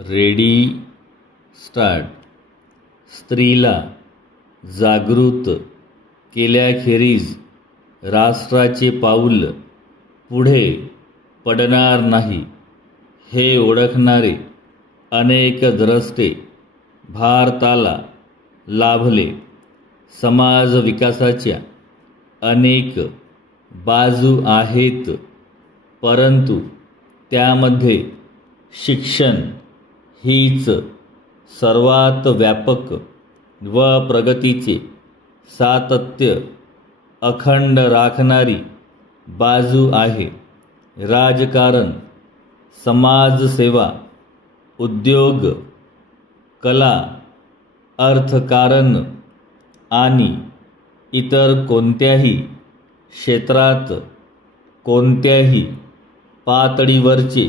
Ready start. स्त्रीला जागृत केल्याखेरीज राष्ट्राचे पाऊल पुढे पडणार नाही हे ओळखणारे अनेक द्रष्टे भारताला लाभले. समाज विकासाच्या अनेक बाजू आहेत, परंतु त्यामध्ये शिक्षण हीच सर्वात व्यापक व प्रगतीचे सातत्य अखंड राखणारी बाजू आहे. राजकारण, समाजसेवा, उद्योग, कला, अर्थकारण आणि इतर कोणत्याही क्षेत्रात कोणत्याही पातळीवरचे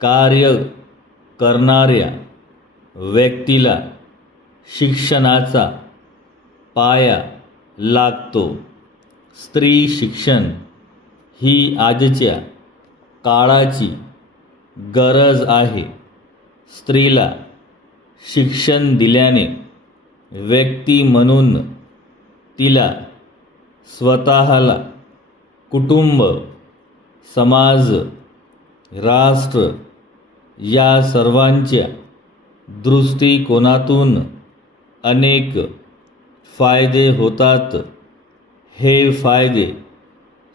कार्य करणाऱ्या व्यक्तीला शिक्षणाचा पाया लागतो. स्त्री शिक्षण ही आजच्या काळाची गरज आहे. स्त्रीला शिक्षण दिल्याने व्यक्ती म्हणून तिला स्वतःला, कुटुंब, समाज, राष्ट्र या सर्वांच्या दृष्टिकोनातून अनेक फायदे होतात. हे फायदे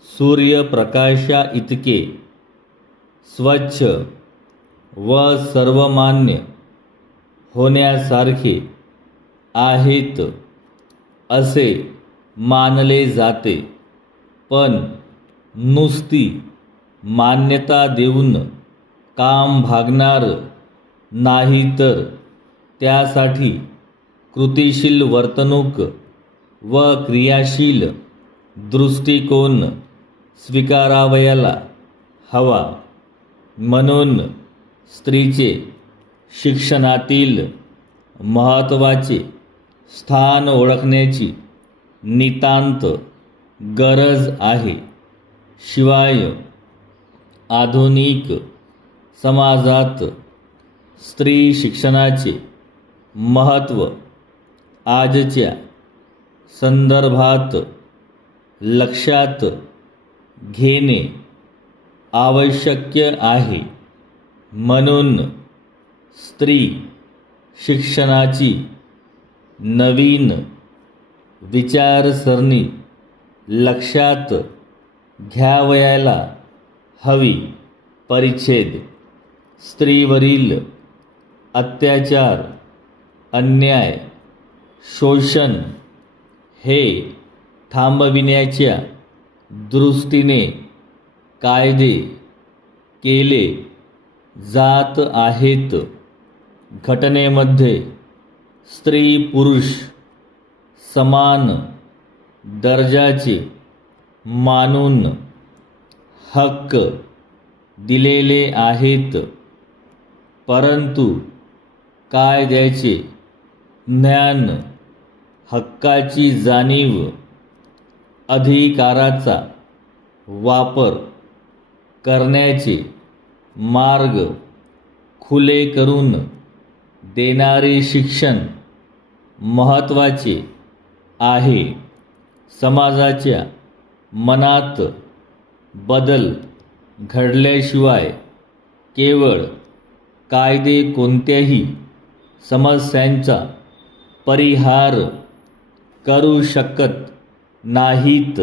सूर्यप्रकाशा इतके स्वच्छ व सर्वमान्य होण्यासारखे आहेत असे मानले जाते. पण नुसती मान्यता देऊन काम भागणार नाही, तर त्यासाठी कृतिशील वर्तणूक व क्रियाशील दृष्टिकोन स्वीकारावयाला हवा. म्हणून स्त्रीचे शिक्षणातील महत्त्वाचे स्थान ओळखण्याची नितांत गरज आहे. शिवाय आधुनिक समाजात स्त्री शिक्षणाचे महत्त्व आजच्या संदर्भात लक्षात घेणे आवश्यक आहे. म्हणून स्त्री शिक्षणाची नवीन विचारसरणी लक्षात घ्यावयाला हवी. परिच्छेद: स्त्रीवरील अत्याचार, अन्याय, शोषण हे थांबविण्याच्या दृष्टीने कायदे केले जात आहेत. घटनेमध्ये स्त्री पुरुष समान दर्जाचे मानून हक्क दिलेले आहेत, परंतु कायद्याचे ज्ञान, हक्काची जाणीव, अधिकाराचा वापर करण्याचे मार्ग खुले करून देणारे शिक्षण महत्त्वाचे आहे. समाजाच्या मनात बदल घडल्याशिवाय केवळ कायदे कोणत्याही समस्यांचा परिहार करू शकत नाहीत.